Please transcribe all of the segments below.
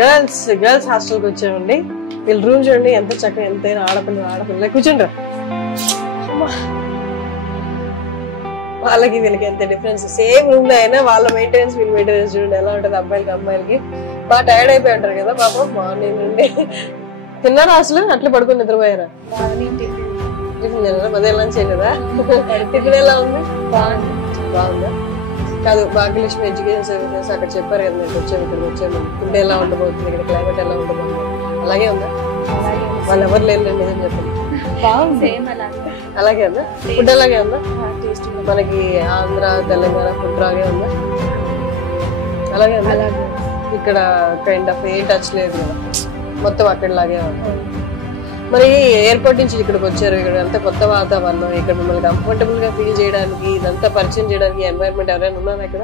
Girls హాస్టల్కి వచ్చామండి. వీళ్ళ రూమ్ చూడండి ఎంత చక్కగా, ఎంతైనా ఆడపిల్ల కూర్చుండ్రా. వాళ్ళకి వీళ్ళకి ఎంత డిఫరెన్స్. సేమ్ రూమ్ లో అయినా వాళ్ళ మెయింటెనెన్స్ వీళ్ళ మెయింటెనెన్స్ చూడండి ఎలా ఉంటుంది. అబ్బాయిలకి అమ్మాయిలకి బాగా టైర్డ్ అయిపోయి ఉంటారు కదా పాపం. మార్నింగ్ నుండి తిన్నారా అసలు? అట్లా పడుకుని నిద్రపోయారా? టిఫిన్ తిన్నారా? మధ్య లంచ్ చేయలేదా? టిఫిన్ ఎలా ఉంది? బాగుందా? కాదు, భాగ్యలక్ష్మి ఎడ్యుకేషన్ సర్వీసెస్ అక్కడ చెప్పారు కదా మీరు ఇక్కడికి వచ్చాము. ఫుడ్ ఎలా ఉండబోతుంది, ఇక్కడ క్లైమేట్ ఎలా ఉండబోతుంది, అలాగే ఉందా? వాళ్ళు ఎవరు లేరు నిజం చెప్పండి. అలాగే ఉందా? ఫుడ్ అలాగే ఉందా? మనకి ఆంధ్ర తెలంగాణ ఫుడ్ లాగే ఉందా? అలాగే ఉందా? ఇక్కడ కైండ్ ఆఫ్ ఏ టచ్ లేదు కదా, మొత్తం అక్కడ లాగే ఉంది. మరి ఎయిర్పోర్ట్ నుంచి ఇక్కడికి వచ్చారు, ఇక్కడ అంతా కొత్త వాతావరణం, ఇక్కడ మిమ్మల్ని కంఫర్టబుల్ గా ఫీల్ చేయడానికి, ఇదంతా పరిచయం చేయడానికి ఎన్వైరన్మెంట్ ఎవరైనా ఉన్నారా ఇక్కడ?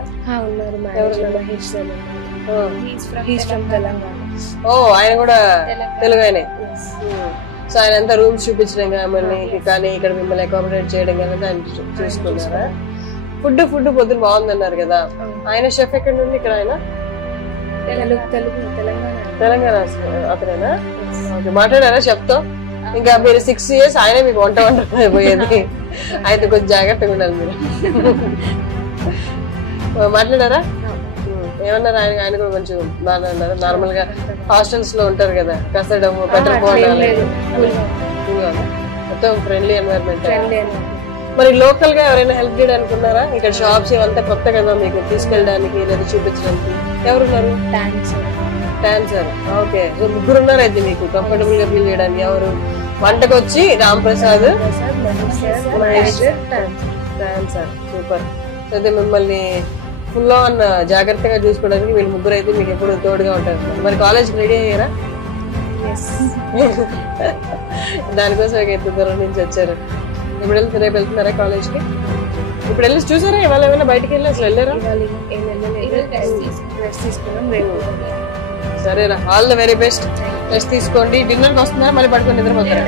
ఆయన కూడా తెలుగు ఆయనే. సో ఆయన అంతా రూమ్స్ చూపించడం కానీ ఇక్కడ మిమ్మల్ని అకామిడేట్ చేయడం కానీ ఆయన చూసుకున్నారా? ఫుడ్ పొద్దున బాగుందన్నారు కదా. ఆయన షెఫ్ ఎక్కడ నుండి ఇక్కడ? ఆయన తెలంగాణ అతనేనా? మాట్లాడారా షెఫ్ తో? ఇంకా మీరు 6 years ఆయన మీకు వంట పోయేది. అయితే కొంచెం జాగ్రత్తగా ఉండాలి మీరు. మాట్లాడారా? ఏమన్నారు ఆయన కూడా కొంచెం బాగా అన్నారు? నార్మల్ గా హాస్టల్స్ లో ఉంటారు కదా, కసడం పెట్రోల్ పోవాలి, మొత్తం ఫ్రెండ్లీ ఎన్వైరన్మెంట్. మరి లోకల్ గా ఎవరైనా హెల్ప్ చేయడానికి ఉన్నారా? ఇక్కడ షాప్స్ ఇవంతా కొత్త కదా మీకు, తీసుకెళ్ళడానికి లేదా చూపించడానికి ఎవరున్నారు? డాన్సర్. ఓకే, సో ముగ్గురు ఉన్నారు అయితే మీకు కంఫర్టబుల్ గా ఫీల్ చేయడానికి. ఎవరు? వంటకు వచ్చి Ram Prasad, dancer. Super. So అయితే మిమ్మల్ని ఫుల్ ఆన్ జాగ్రత్తగా చూసుకోవడానికి వీళ్ళు ముగ్గురు అయితే మీకు ఎప్పుడు తోడుగా ఉంటారు. మరి కాలేజ్ రెడీ అయ్యారా? దానికోసం ఎంత దూరం నుంచి వచ్చారు? ఇప్పుడు రేపు వెళ్తున్నారా కాలేజ్ కి? ఇప్పుడు వెళ్ళి చూసారా? ఇవాళ ఏమైనా బయటకి వెళ్ళి అసలు వెళ్ళారా? సరేరా, all the very best. Rest తీసుకోండి. డిన్నర్ కి వస్తున్నారా? మళ్ళీ పడుకొని నిద్రపోతారా?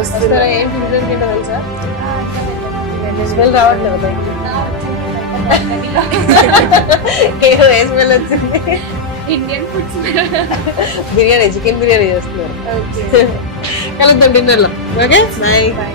వస్తారా? ఏంటి డిన్నర్ కి తెలుసా? స్మెల్ రావట్లేదు బయట. ఏ స్మెల్ వచ్చింది? Indian food biryani, chicken biryani చేస్తున్నారు. కలుద్దాం డిన్నర్ లో. Okay, bye.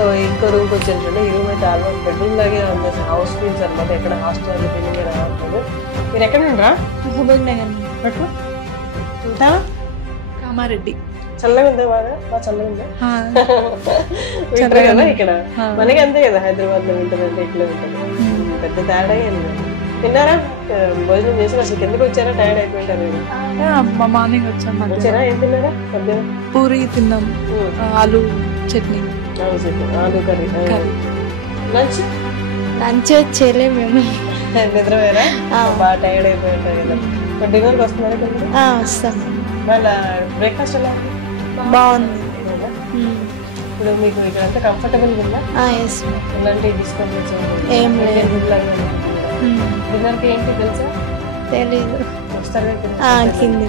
సో ఇంకో రూమ్కి వచ్చేటండి. ఈ రూమ్ అయితే ఆల్మోస్ట్ బెడ్రూమ్ లాగే ఉంది. హౌస్ ఫీల్స్ అనమాట. ఎక్కడ హాస్టల్ ఫీలింగ్ రావట్లేదు. మీరు ఎక్కడ ఉండరా? కామారెడ్డి. చల్లగా ఉందా? బాగా చల్లగా ఉందా? వింటర్ కదా ఇక్కడ. మనకి అంతే కదా, హైదరాబాద్ లో వింటర్ అంటే ఇట్లా ఉంటుంది. పెద్ద తేడా ఏం లేదు. తిన్నారా? భోజనం చేసారా? అసలు కిందకి వచ్చారా? టైర్డ్ అయిపోయింటారు. మార్నింగ్ వచ్చారా? ఏం తిన్నారా? పూరి తిన్నాం, ఆలు చట్నీ, ఆలు కర్రీ. లంచ్ చేయలే మేము, నిద్రపోయారా? బాగా టైర్డ్ అయిపోయి ఉంటారు కదా. డిన్నర్కి వస్తున్నారా? వస్తాం. మళ్ళీ బ్రేక్ఫాస్ట్ ఎలా ఉంది? బాగుంది. ఇప్పుడు మీకు ఇక్కడ అంతా కంఫర్టబుల్ ఉందా? ఇలాంటి డిస్కౌంట్స్ ఏం లేదు. డిన్నర్కి ఏంటి తెలుసా? తెలీదు. వస్తారా? కింది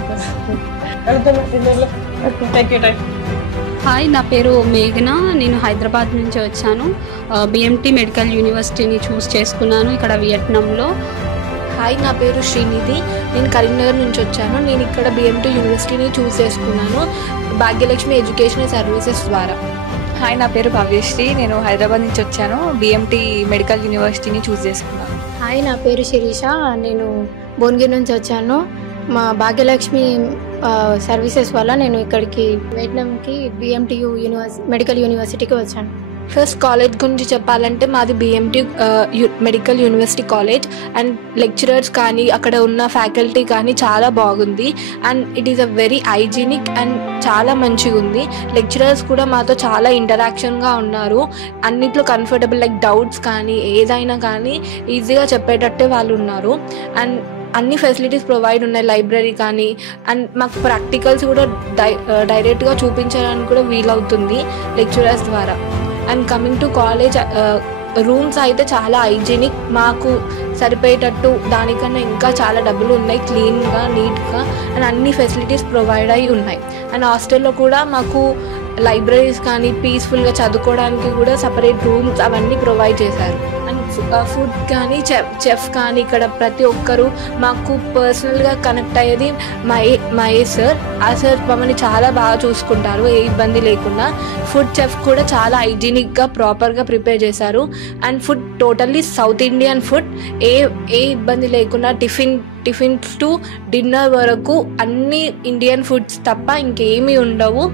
వెళ్తామా డిన్నర్లో? Thank you. హాయ్, నా పేరు మేఘన. నేను హైదరాబాద్ నుంచి వచ్చాను. బిఎంటీ మెడికల్ యూనివర్సిటీని చూస్ చేసుకున్నాను ఇక్కడ వియట్నాంలో. హాయ్, నా పేరు శ్రీనిధి. నేను కరీంనగర్ నుంచి వచ్చాను. నేను ఇక్కడ బిఎంటీ యూనివర్సిటీని చూస్ చేసుకున్నాను భాగ్యలక్ష్మి ఎడ్యుకేషనల్ సర్వీసెస్ ద్వారా. హాయ్, నా పేరు భవ్యశ్రీ. నేను హైదరాబాద్ నుంచి వచ్చాను. బిఎంటీ మెడికల్ యూనివర్సిటీని చూస్ చేసుకున్నాను. హాయ్, నా పేరు శిరీష. నేను భువనగిరి నుంచి వచ్చాను. మా భాగ్యలక్ష్మి సర్వీసెస్ వల్ల నేను ఇక్కడికి వియట్నాంకి బిఎంటీయూ మెడికల్ యూనివర్సిటీకి వచ్చాను. ఫస్ట్ కాలేజ్ గురించి చెప్పాలంటే మాది BMT medical university college. And lecturers కానీ అక్కడ ఉన్న ఫ్యాకల్టీ కానీ చాలా బాగుంది. And it is a very hygienic and చాలా మంచిగా ఉంది. లెక్చరర్స్ కూడా మాతో చాలా ఇంటరాక్షన్గా ఉన్నారు. అన్నిట్లో కంఫర్టబుల్, లైక్ డౌట్స్ కానీ ఏదైనా కానీ ఈజీగా చెప్పేటట్టే వాళ్ళు ఉన్నారు. అండ్ అన్ని ఫెసిలిటీస్ ప్రొవైడ్ ఉన్నాయి, లైబ్రరీ కానీ. అండ్ మాకు ప్రాక్టికల్స్ కూడా డైరెక్ట్గా చూపించడానికి కూడా వీలవుతుంది లెక్చరర్స్ ద్వారా. And coming to college, rooms అయితే చాలా హైజీనిక్, మాకు సరిపోయేటట్టు దానికన్నా ఇంకా చాలా డబ్బులు ఉన్నాయి, క్లీన్గా నీట్గా అండ్ అన్ని ఫెసిలిటీస్ ప్రొవైడ్ అయి ఉన్నాయి. అండ్ హాస్టల్లో కూడా మాకు లైబ్రరీస్ కానీ పీస్ఫుల్గా చదువుకోవడానికి కూడా సపరేట్ రూమ్స్ అవన్నీ ప్రొవైడ్ చేశారు. అండ్ ఫుడ్ కానీ చెఫ్ కానీ ఇక్కడ ప్రతి ఒక్కరు మాకు పర్సనల్గా కనెక్ట్ అయ్యేది మహేష్ సార్. ఆ సార్ మమ్మల్ని చాలా బాగా చూసుకుంటారు, ఏ ఇబ్బంది లేకుండా. ఫుడ్ చెఫ్ కూడా చాలా హైజీనిక్గా ప్రాపర్గా ప్రిపేర్ చేశారు. And food totally south Indian food, ఏ ఇబ్బంది లేకుండా టిఫిన్స్ టు డిన్నర్ వరకు అన్ని ఇండియన్ ఫుడ్స్ తప్ప ఇంకేమీ ఉండవు.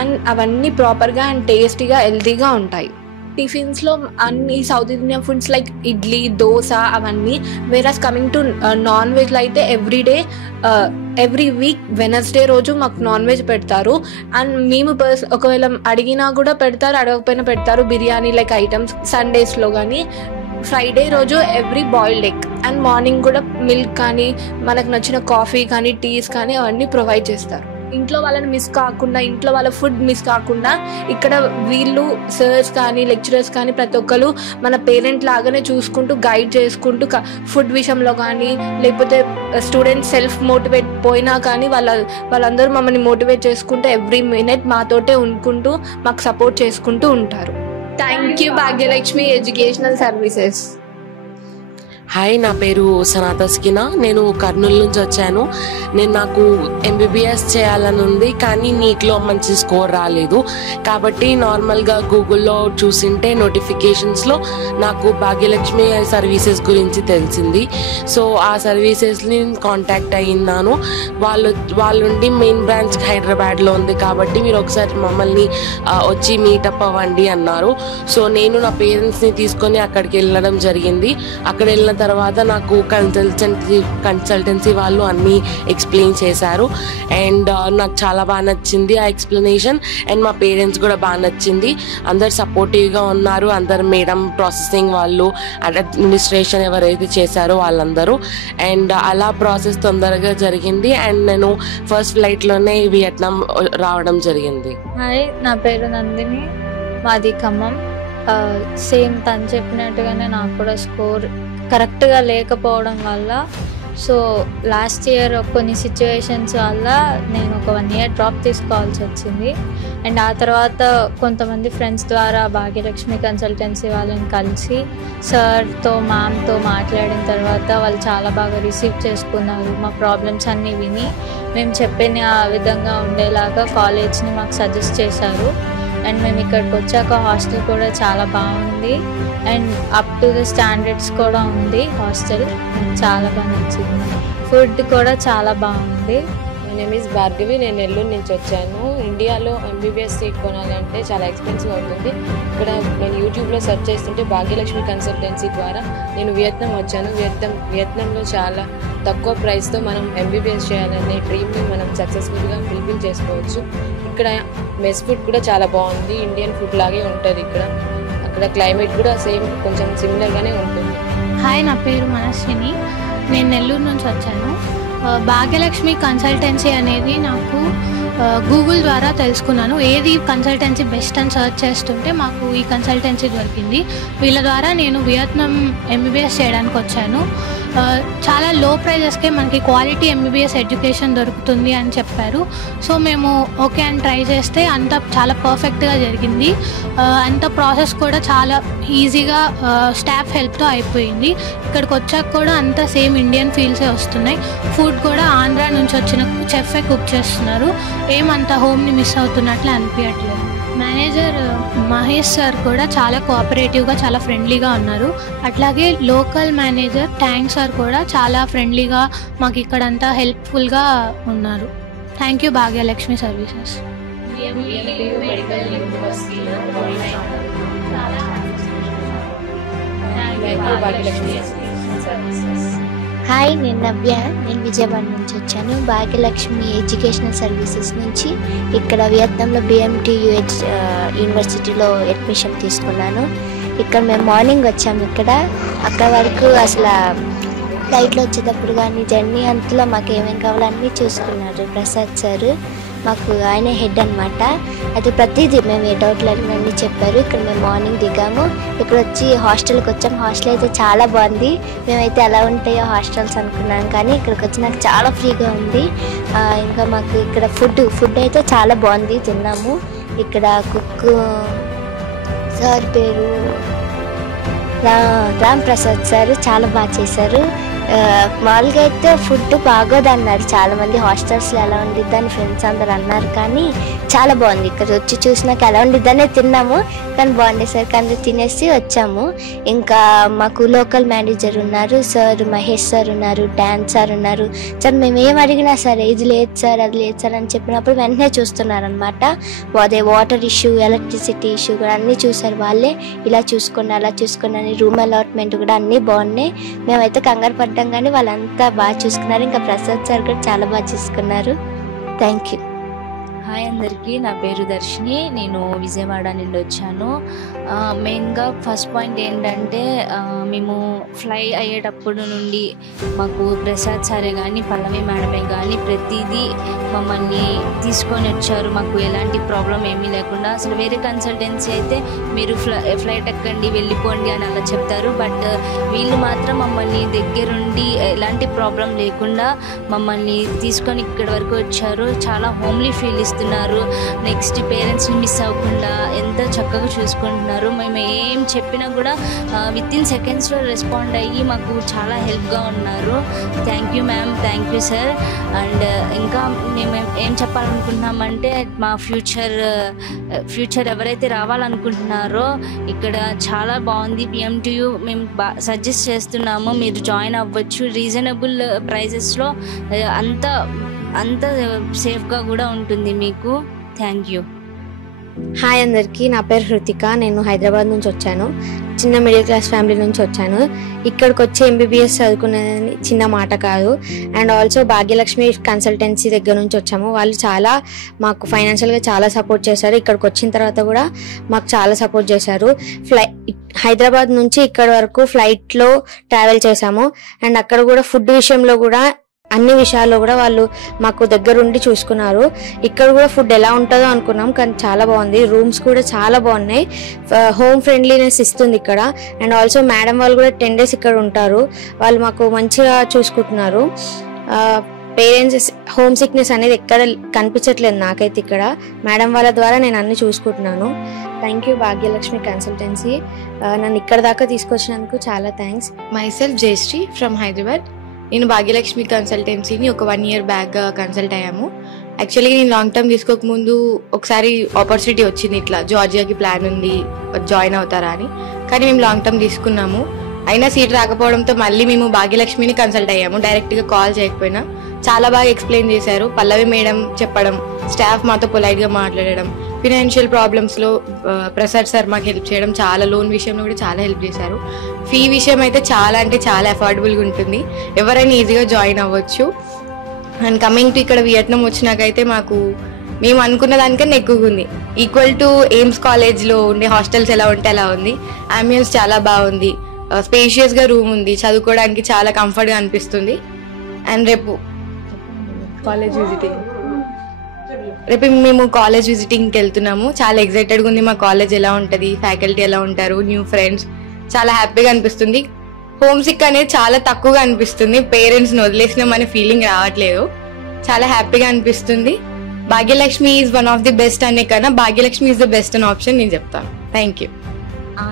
అండ్ అవన్నీ ప్రాపర్గా అండ్ టేస్టీగా హెల్తీగా ఉంటాయి. టిఫిన్స్లో అన్ని south Indian foods like idli, dosa అవన్నీ. వేరస్ కమింగ్ టు నాన్ వెజ్లో అయితే ఎవ్రీ వీక్ వెనస్డే రోజు మాకు నాన్ వెజ్ పెడతారు. అండ్ మేము ఒకవేళ అడిగినా కూడా పెడతారు, అడగకపోయినా పెడతారు. బిర్యానీ లైక్ ఐటమ్స్ సండేస్లో కానీ. ఫ్రైడే రోజు every boiled egg and morning కూడా మిల్క్ కానీ మనకు నచ్చిన కాఫీ కానీ టీస్ కానీ అవన్నీ ప్రొవైడ్ చేస్తారు. ఇంట్లో వాళ్ళని మిస్ కాకుండా, ఇంట్లో వాళ్ళ ఫుడ్ మిస్ కాకుండా ఇక్కడ వీళ్ళు సర్స్ కానీ లెక్చరర్స్ కానీ ప్రతి ఒక్కరు మన పేరెంట్ లాగానే చూసుకుంటూ గైడ్ చేసుకుంటూ ఫుడ్ విషయంలో కానీ లేకపోతే స్టూడెంట్స్ సెల్ఫ్ మోటివేట్ పోయినా కానీ వాళ్ళందరూ మమ్మల్ని మోటివేట్ చేసుకుంటూ ఎవ్రీ మినిట్ మాతోటే ఉండుకుంటూ మాకు సపోర్ట్ చేసుకుంటూ ఉంటారు. Thank you Bhagyalakshmi educational services. Hi, నా పేరు సనాత స్కినా. నేను కర్నూలు నుంచి వచ్చాను. నాకు MBBS చేయాలని ఉంది, కానీ నీట్లో మంచి స్కోర్ రాలేదు. కాబట్టి నార్మల్గా గూగుల్లో చూసింటే నోటిఫికేషన్స్లో నాకు భాగ్యలక్ష్మి సర్వీసెస్ గురించి తెలిసింది. సో ఆ సర్వీసెస్ని కాంటాక్ట్ అయ్యినాను. వాళ్ళుండి మెయిన్ బ్రాంచ్ హైదరాబాద్లో ఉంది, కాబట్టి మీరు ఒకసారి మమ్మల్ని వచ్చి మీటప్ అవ్వండి అన్నారు. సో నేను నా పేరెంట్స్ని తీసుకొని అక్కడికి వెళ్ళడం జరిగింది. అక్కడ వెళ్ళిన తర్వాత నాకు కన్సల్టెన్సీ వాళ్ళు అన్నీ ఎక్స్ప్లెయిన్ చేశారు. అండ్ నాకు చాలా బాగా నచ్చింది ఆ ఎక్స్ప్లెనేషన్. అండ్ మా పేరెంట్స్ కూడా బాగా నచ్చింది. అందరు సపోర్టివ్గా ఉన్నారు. అందరు మేడం, ప్రాసెసింగ్ వాళ్ళు, అడ్మినిస్ట్రేషన్ ఎవరైతే చేశారో వాళ్ళందరూ. అండ్ అలా ప్రాసెస్ తొందరగా జరిగింది. అండ్ నేను ఫస్ట్ ఫ్లైట్లోనే వియట్నాం రావడం జరిగింది. హాయ్, నా పేరు నందిని, మాది ఖమ్మం. సేమ్ తను చెప్పినట్టుగానే నాకు కూడా స్కోర్ కరెక్ట్గా లేకపోవడం వల్ల, సో లాస్ట్ ఇయర్ కొన్ని సిచ్యువేషన్స్ వల్ల నేను ఒక 1 year డ్రాప్ తీసుకోవాల్సి వచ్చింది. అండ్ ఆ తర్వాత కొంతమంది ఫ్రెండ్స్ ద్వారా భాగ్యలక్ష్మి కన్సల్టెన్సీ వాళ్ళని కలిసి సార్తో మ్యామ్తో మాట్లాడిన తర్వాత వాళ్ళు చాలా బాగా రిసీవ్ చేసుకున్నారు. మా ప్రాబ్లమ్స్ అన్నీ విని మేము చెప్పిన ఆ విధంగా ఉండేలాగా కాలేజ్ని మాకు సజెస్ట్ చేశారు. అండ్ మేము ఇక్కడికి వచ్చాక హాస్టల్ కూడా చాలా బాగుంది and up to the standards కూడా ఉంది హాస్టల్. చాలా బాగా నచ్చింది. ఫుడ్ కూడా చాలా బాగుంది. My name is Bhargavi. నేను నెల్లూరు నుంచి వచ్చాను. ఇండియాలో MBBS సీట్ కొనాలంటే చాలా ఎక్స్పెన్సివ్ అవుతుంది. ఇక్కడ నేను యూట్యూబ్లో సెర్చ్ చేస్తుంటే భాగ్యలక్ష్మి కన్సల్టెన్సీ ద్వారా నేను వియత్నాం వచ్చాను. వియత్నాంలో చాలా తక్కువ ప్రైస్తో మనం MBBS చేయాలనే డ్రీమ్ని మనం సక్సెస్ఫుల్గా ఫుల్ఫిల్ చేసుకోవచ్చు. ఇక్కడ మెస్ ఫుడ్ కూడా చాలా బాగుంది. ఇండియన్ ఫుడ్ లాగే ఉంటుంది ఇక్కడ. అక్కడ క్లైమేట్ కూడా సేమ్ కొంచెం సిమిలర్గానే ఉంటుంది. హాయ్, నా పేరు మనస్విని. నేను నెల్లూరు నుంచి వచ్చాను. భాగ్యలక్ష్మి కన్సల్టెన్సీ అనేది నాకు గూగుల్ ద్వారా తెలుసుకున్నాను. ఏది కన్సల్టెన్సీ బెస్ట్ అని సర్చ్ చేస్తుంటే మాకు ఈ కన్సల్టెన్సీ దొరికింది. వీళ్ళ ద్వారా నేను వియత్నాం MBBS చేయడానికి వచ్చాను. చాలా లో ప్రైజెస్కే మనకి క్వాలిటీ MBBS ఎడ్యుకేషన్ దొరుకుతుంది అని చెప్పారు. సో మేము ఓకే అని ట్రై చేస్తే అంతా చాలా పర్ఫెక్ట్గా జరిగింది. అంత ప్రాసెస్ కూడా చాలా ఈజీగా స్టాఫ్ హెల్ప్తో అయిపోయింది. ఇక్కడికి వచ్చాక కూడా అంతా సేమ్ ఇండియన్ ఫీల్సే వస్తున్నాయి. ఫుడ్ కూడా ఆంధ్రా నుంచి వచ్చిన చెఫే కుక్ చేస్తున్నారు. ఏమంతా హోమ్ని మిస్ అవుతున్నట్లు అనిపించట్లేదు. మేనేజర్ మహేష్ సార్ కూడా చాలా కోఆపరేటివ్గా, చాలా ఫ్రెండ్లీగా ఉన్నారు. అట్లాగే లోకల్ మేనేజర్ ట్యాంక్ సార్ కూడా చాలా ఫ్రెండ్లీగా మాకు ఇక్కడంతా హెల్ప్ఫుల్గా ఉన్నారు. Thank you Bhagyalakshmi services. Hi, నేను నవ్య. నేను విజయవాడ నుంచి వచ్చాను. భాగ్యలక్ష్మి ఎడ్యుకేషనల్ సర్వీసెస్ నుంచి ఇక్కడ వియత్నాంలో BMTU యూనివర్సిటీలో అడ్మిషన్ తీసుకున్నాను. ఇక్కడ మేము మార్నింగ్ వచ్చాము. అక్కడ వరకు అసలు ఫ్లైట్లో వచ్చేటప్పుడు కానీ జర్నీ అంతలో మాకు ఏమేమి కావాలో అన్నీ చూసుకున్నారు ప్రసాద్ సార్. మాకు ఆయన హెడ్ అనమాట. అయితే ప్రతిదీ మేము ఏ డౌట్లు అన్నీ చెప్పారు. ఇక్కడ మేము మార్నింగ్ దిగాము, ఇక్కడ వచ్చి హాస్టల్కి వచ్చాము. హాస్టల్ అయితే చాలా బాగుంది. మేమైతే ఎలా ఉంటాయో హాస్టల్స్ అనుకున్నాం, కానీ ఇక్కడికి వచ్చి నాకు చాలా ఫ్రీగా ఉంది. ఇంకా మాకు ఇక్కడ ఫుడ్ అయితే చాలా బాగుంది, తిన్నాము. ఇక్కడ కుక్ సార్ పేరు రామ్ ప్రసాద్ సార్ చాలా బాగా చేశారు. మామూలుగా అయితే ఫుడ్ బాగోదన్నారు చాలామంది, హాస్టల్స్లో ఎలా ఉండిద్దని ఫ్రెండ్స్ అందరు అన్నారు, కానీ చాలా బాగుంది. ఇక్కడ వచ్చి చూసినాక ఎలా ఉండిద్దనే తిన్నాము, కానీ బాగుండే సార్, కానీ తినేసి వచ్చాము. ఇంకా మాకు లోకల్ మేనేజర్ ఉన్నారు, సార్ మహేష్ సార్ ఉన్నారు, డాన్స్ సార్ ఉన్నారు. సార్ మేము ఏం అడిగినా సరే ఇది లేదు సార్ అది లేదు సార్ అని చెప్పినప్పుడు వెంటనే చూస్తున్నారనమాట. అదే వాటర్ ఇష్యూ, ఎలక్ట్రిసిటీ ఇష్యూ కూడా అన్నీ చూసారు వాళ్ళే. ఇలా చూసుకోండి అలా చూసుకోండి అని రూమ్ అలాట్మెంట్ కూడా అన్నీ బాగున్నాయి. మేమైతే కంగారు పడ్డాం, కానీ వాళ్ళంతా బాగా చూసుకున్నారు. ఇంకా ప్రసాద్ సార్ కూడా చాలా బాగా చూసుకున్నారు. Thank you. హాయ్ అందరికీ, నా పేరు దర్శిని, నేను విజయవాడ నుండి వచ్చాను. మెయిన్గా ఫస్ట్ పాయింట్ ఏంటంటే మేము ఫ్లై అయ్యేటప్పుడు నుండి మాకు ప్రసాద్ సారే కానీ పల్లవి మేడమే కానీ ప్రతిదీ మమ్మల్ని తీసుకొని వచ్చారు. మాకు ఎలాంటి ప్రాబ్లం ఏమీ లేకుండా. అసలు వేరే కన్సల్టెన్సీ అయితే మీరు ఫ్లైట్ ఎక్కండి వెళ్ళిపోండి అని అలా చెప్తారు, బట్ వీళ్ళు మాత్రం మమ్మల్ని దగ్గరుండి ఎలాంటి ప్రాబ్లం లేకుండా మమ్మల్ని తీసుకొని ఇక్కడి వరకు వచ్చారు. చాలా హోమ్లీ ఫీల్ ఇస్తున్నారు. నెక్స్ట్ పేరెంట్స్ని మిస్ అవ్వకుండా ఎంత చక్కగా చూసుకుంటున్నారు. మేము ఏం చెప్పినా కూడా వితిన్ సెకండ్స్లో రెస్పాండ్ అయ్యి మాకు చాలా హెల్ప్గా ఉన్నారు. Thank you ma'am, thank you sir. And ఇంకా మేము ఏం చెప్పాలనుకుంటున్నామంటే మా ఫ్యూచర్ ఎవరైతే రావాలనుకుంటున్నారో ఇక్కడ చాలా బాగుంది. BMTU మేము సజెస్ట్ చేస్తున్నాము, మీరు జాయిన్ అవ్వచ్చు. రీజనబుల్ ప్రైజెస్లో అంత సేఫ్గా కూడా ఉంటుంది మీకు. Thank you. హాయ్ అందరికీ, నా పేరు హృతిక, నేను హైదరాబాద్ నుంచి వచ్చాను. చిన్న మిడిల్ క్లాస్ ఫ్యామిలీ నుంచి వచ్చాను. ఇక్కడికి వచ్చి MBBS చదువుకునేది చిన్న మాట కాదు. అండ్ ఆల్సో భాగ్యలక్ష్మి కన్సల్టెన్సీ దగ్గర నుంచి వచ్చాము. వాళ్ళు చాలా మాకు ఫైనాన్షియల్గా చాలా సపోర్ట్ చేశారు. ఇక్కడికి వచ్చిన తర్వాత కూడా మాకు చాలా సపోర్ట్ చేశారు. హైదరాబాద్ నుంచి ఇక్కడ వరకు ఫ్లైట్లో ట్రావెల్ చేశాము. అండ్ అక్కడ కూడా ఫుడ్ విషయంలో కూడా అన్ని విషయాల్లో కూడా వాళ్ళు మాకు దగ్గరుండి చూసుకున్నారు. ఇక్కడ కూడా ఫుడ్ ఎలా ఉంటుందో అనుకున్నాం, కానీ చాలా బాగుంది. రూమ్స్ కూడా చాలా బాగున్నాయి. హోమ్ ఫ్రెండ్లీనెస్ ఇస్తుంది ఇక్కడ. అండ్ ఆల్సో మేడం వాళ్ళు కూడా 10 days ఇక్కడ ఉంటారు. వాళ్ళు మాకు మంచిగా చూసుకుంటున్నారు. పేరెంట్స్ హోమ్ సిక్నెస్ అనేది ఎక్కడ కనిపించట్లేదు నాకైతే. ఇక్కడ మేడం వాళ్ళ ద్వారా నేను అన్ని చూసుకుంటున్నాను. థ్యాంక్ యూ భాగ్యలక్ష్మి కన్సల్టెన్సీ, నన్ను ఇక్కడ దాకా తీసుకొచ్చినందుకు చాలా thanks. Myself Jayashree from Hyderabad. నేను భాగ్యలక్ష్మి కన్సల్టెన్సీని ఒక 1 year బ్యాక్ కన్సల్ట్ అయ్యాము. యాక్చువల్గా నేను లాంగ్ టర్మ్ తీసుకోకముందు ఒకసారి ఆపర్చునిటీ వచ్చింది, ఇట్లా జార్జియాకి ప్లాన్ ఉంది జాయిన్ అవుతారా అని. కానీ మేము లాంగ్ టర్మ్ తీసుకున్నాము. అయినా సీట్ రాకపోవడంతో మళ్ళీ మేము భాగ్యలక్ష్మిని కన్సల్ట్ అయ్యాము. డైరెక్ట్గా కాల్ చేయకపోయినా చాలా బాగా ఎక్స్ప్లెయిన్ చేశారు. పల్లవి మేడం చెప్పడం, స్టాఫ్ మాతో పొలైట్గా మాట్లాడడం, ఫినాన్షియల్ ప్రాబ్లమ్స్లో ప్రసాద్ సార్ మాకు హెల్ప్ చేయడం, చాలా లోన్ విషయంలో కూడా చాలా హెల్ప్ చేశారు. ఫీ విషయం అయితే చాలా అంటే చాలా అఫోర్డబుల్గా ఉంటుంది, ఎవరైనా ఈజీగా జాయిన్ అవ్వచ్చు. అండ్ కమింగ్ టు ఇక్కడ వియట్నాం వచ్చినాకైతే మాకు మేము అనుకున్న దానికన్నా ఎక్కువగా ఉంది. ఈక్వల్ టు ఎయిమ్స్ కాలేజ్లో ఉండే హాస్టల్స్ ఎలా ఉంటే అలా ఉంది. అంబియన్స్ చాలా బాగుంది, స్పేషియస్గా రూమ్ ఉంది, చదువుకోవడానికి చాలా కంఫర్ట్గా అనిపిస్తుంది. అండ్ రేపు మేము కాలేజ్ విజిటింగ్కి వెళ్తున్నాము. చాలా ఎక్సైటెడ్గా ఉంది. మా కాలేజ్ ఎలా ఉంటుంది, ఫ్యాకల్టీ ఎలా ఉంటారు, న్యూ ఫ్రెండ్స్, చాలా హ్యాపీగా అనిపిస్తుంది. హోమ్ సిక్ అనేది చాలా తక్కువగా అనిపిస్తుంది. పేరెంట్స్ని వదిలేసినామనే ఫీలింగ్ రావట్లేదు. చాలా హ్యాపీగా అనిపిస్తుంది. Bhagyalakshmi is one of the best అనే కన్నా భాగ్యలక్ష్మి ఈజ్ ద బెస్ట్ అనే ఆప్షన్ నేను చెప్తాను. Thank you.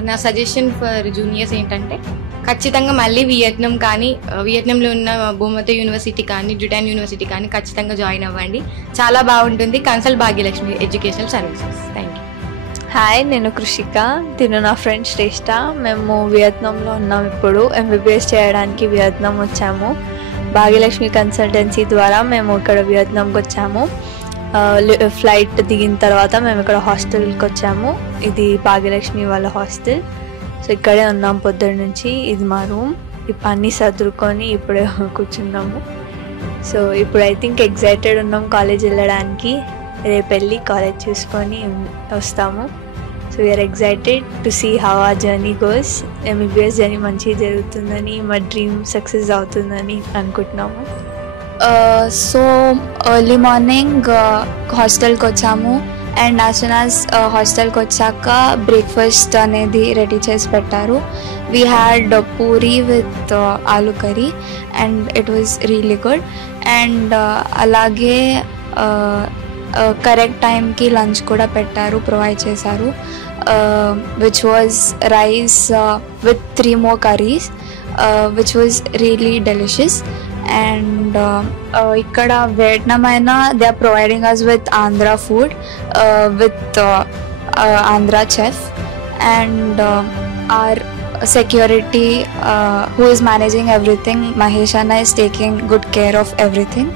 నా సజెషన్ ఫర్ జూనియర్స్ ఏంటంటే ఖచ్చితంగా మళ్ళీ వియట్నాం కానీ వియట్నాంలో ఉన్న బొమతో యూనివర్సిటీ కానీ డ్యూటాన్ యూనివర్సిటీ కానీ ఖచ్చితంగా జాయిన్ అవ్వండి. చాలా బాగుంటుంది. Consult Bhagyalakshmi educational services. Thank you. Hi, నేను కృషిక, తిను నా ఫ్రెండ్ శ్రేష్ఠ. మేము వియత్నాంలో ఉన్నాం. ఇప్పుడు MBBS చేయడానికి వియత్నాం వచ్చాము. భాగ్యలక్ష్మి కన్సల్టెన్సీ ద్వారా మేము ఇక్కడ వియత్నాంకి వచ్చాము. ఫ్లైట్ దిగిన తర్వాత మేము ఇక్కడ హాస్టల్కి వచ్చాము. ఇది భాగ్యలక్ష్మి వాళ్ళ హాస్టల్. సో ఇక్కడే ఉన్నాం పొద్దున్న నుంచి. ఇది మా రూమ్. ఇప్పుడు అన్నీ సర్దుకొని ఇప్పుడే కూర్చున్నాము. సో ఇప్పుడు ఐ థింక్ ఎగ్జైటెడ్ ఉన్నాం కాలేజ్ వెళ్ళడానికి. రేపు వెళ్ళి కాలేజ్ చూసుకొని వస్తాము. So we're excited to see how a journey goes. MBBS journey మంచిగా జరుగుతుందని, మా డ్రీమ్ సక్సెస్ అవుతుందని అనుకుంటున్నాము. సో ఎర్లీ మార్నింగ్ హాస్టల్కి వచ్చాము అండ్ యాజ్ సూన్ యాజ్ హాస్టల్కి వచ్చాక బ్రేక్ఫాస్ట్ అనేది రెడీ చేసి పెట్టారు. We had puri with aloo curry and it was really good. And అలాగే కరెక్ట్ టైంకి లంచ్ కూడా పెట్టారు, ప్రొవైడ్ చేశారు, which was rice with 3 more curries, which was really delicious. And ఇక్కడ వియట్నాం అయినా they are providing us with Andhra food with Andhra chef. And our security who is managing everything, Mahesh Anna, is taking good care of everything.